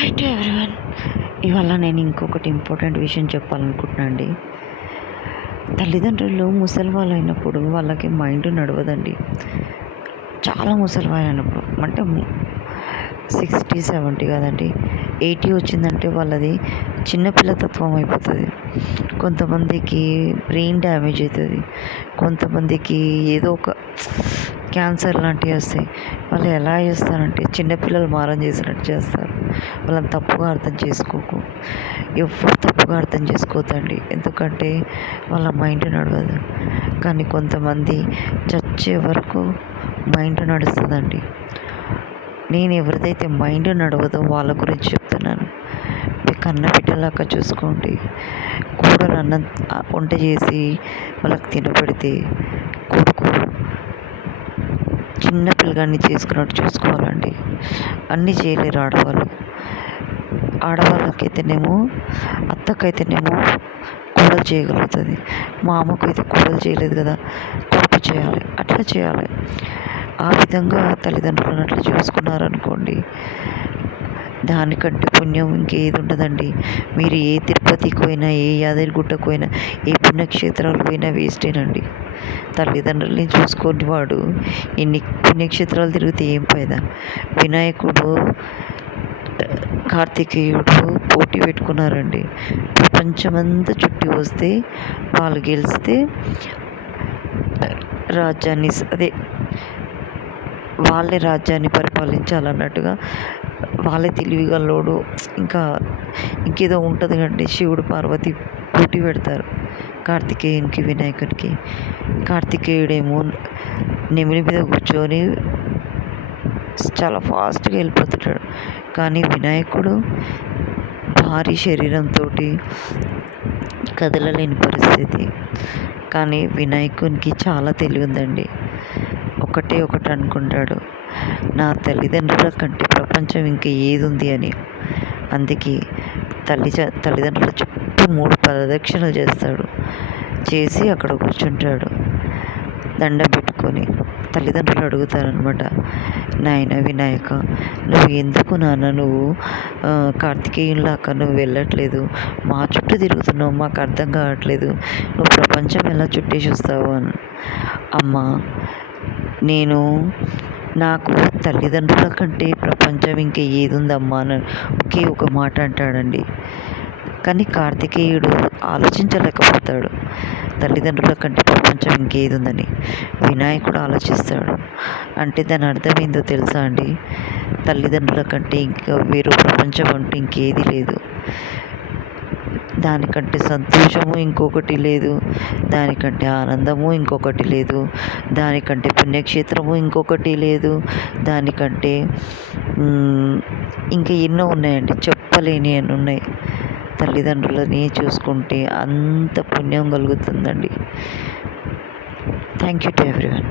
Hi to everyone. ఇవాళ నేను ఇంకొకటి ఇంపార్టెంట్ విషయం చెప్పాలనుకుంటున్నాను అండి. తల్లిదండ్రులు ముసలి వాళ్ళు అయినప్పుడు వాళ్ళకి మైండ్ నడవదండి. చాలా ముసలి వాళ్ళు అయినప్పుడు అంటే 60, 70 కాదండి, 80 వచ్చిందంటే వాళ్ళది చిన్నపిల్లతత్వం అయిపోతుంది. కొంతమందికి బ్రెయిన్ డ్యామేజ్ అవుతుంది, కొంతమందికి ఏదో ఒక క్యాన్సర్ లాంటివి వస్తాయి. వాళ్ళు ఎలా చేస్తారంటే చిన్నపిల్లలు మారం చేసినట్టు చేస్తారు. వాళ్ళని తప్పుగా అర్థం చేసుకోకు, ఎవరు తప్పుగా అర్థం చేసుకోవద్దండి. ఎందుకంటే వాళ్ళ మైండ్ నడవదు. కానీ కొంతమంది చచ్చే వరకు మైండ్ నడుస్తుందండి. నేను ఎవరిదైతే మైండ్ నడవదో వాళ్ళ గురించి చెప్తున్నాను. మీ కన్న బిడ్డలాగా చూసుకోండి. కూడలు అన్నం వంట చేసి వాళ్ళకి తినబెడితే కొడుకు చిన్న పిల్లగాన్ని చేసుకున్నట్టు చూసుకోవాలండి. అన్నీ చేయలేరు ఆడవాళ్ళు. ఆడవాళ్ళకైతేనేమో, అత్తకైతేనేమో కూడలు చేయగలుగుతుంది. మా అమ్మకు అయితే కూడలు చేయలేదు కదా, కొడుకు చేయాలి, అట్లా చేయాలి. ఆ విధంగా తల్లిదండ్రులను అట్లా చూసుకున్నారనుకోండి, దానికంటే పుణ్యం ఇంకేది ఉండదండి. మీరు ఏ తిరుపతికి పోయినా, ఏ యాదగిరిగుట్టకు పోయినా, ఏ పుణ్యక్షేత్రాలకు పోయినా వేస్టేనండి. తల్లిదండ్రులని చూసుకొని వాడు ఎన్ని పుణ్యక్షేత్రాలు తిరిగితే ఏం ఫాయిదా. వినాయకుడు, కార్తికేయుడు పోటీ పెట్టుకున్నారండి. ప్రపంచమంతా చుట్టి వస్తే వాళ్ళు గెలిస్తే రాజ్యాన్ని వాళ్ళే రాజ్యాన్ని పరిపాలించాలన్నట్టుగా వాళ్ళే తెలివిగల్లోడు. ఇంకేదో ఉంటుంది కండి, శివుడు పార్వతి పోటీ పెడతారు కార్తికేయునికి వినాయకునికి. కార్తికేయుడేమో నెమిలి మీద కూర్చొని చాలా ఫాస్ట్గా వెళ్ళిపోతుంటాడు. కానీ వినాయకుడు భారీ శరీరంతో కదలలేని పరిస్థితి. కానీ వినాయకునికి చాలా తెలివి ఉందండి. ఒకటి అనుకుంటాడు, నా తల్లిదండ్రుల కంటే ప్రపంచం ఇంకా ఏది ఉంది అని. అందుకే తల్లిదండ్రుల చుట్టూ 3 ప్రదక్షిణలు చేస్తాడు. చేసి అక్కడ కూర్చుంటాడు దండం పెట్టుకొని. తల్లిదండ్రులు అడుగుతారనమాట, నాయన వినాయక, నువ్వు ఎందుకు నువ్వు కార్తికేయునిలాగా నువ్వు వెళ్ళట్లేదు, మా చుట్టూ తిరుగుతున్నావు, మాకు అర్థం కావట్లేదు, నువ్వు ప్రపంచం ఎలా చుట్టేసి వస్తావు అని. అమ్మ, నాకు తల్లిదండ్రుల కంటే ప్రపంచం ఇంకా ఏది ఉందమ్మా అని ఒకే ఒక మాట అంటాడండి. కానీ కార్తికేయుడు ఆలోచించలేకపోతాడు తల్లిదండ్రుల కంటే ప్రపంచం ఇంకేది ఉందని. వినాయకుడు ఆలోచిస్తాడు. అంటే దాని అర్థం ఏందో తెలుసా అండి? తల్లిదండ్రుల కంటే ఇంకా వేరే ప్రపంచం అంటూ ఇంకేది లేదు. దానికంటే సంతోషము ఇంకొకటి లేదు, దానికంటే ఆనందము ఇంకొకటి లేదు, దానికంటే పుణ్యక్షేత్రము ఇంకొకటి లేదు, దానికంటే ఇంకా ఎన్నో ఉన్నాయండి, చెప్పలేని అని ఉన్నాయి. తల్లిదండ్రులని చూసుకుంటే అంత పుణ్యం కలుగుతుందండి. Thank you to everyone.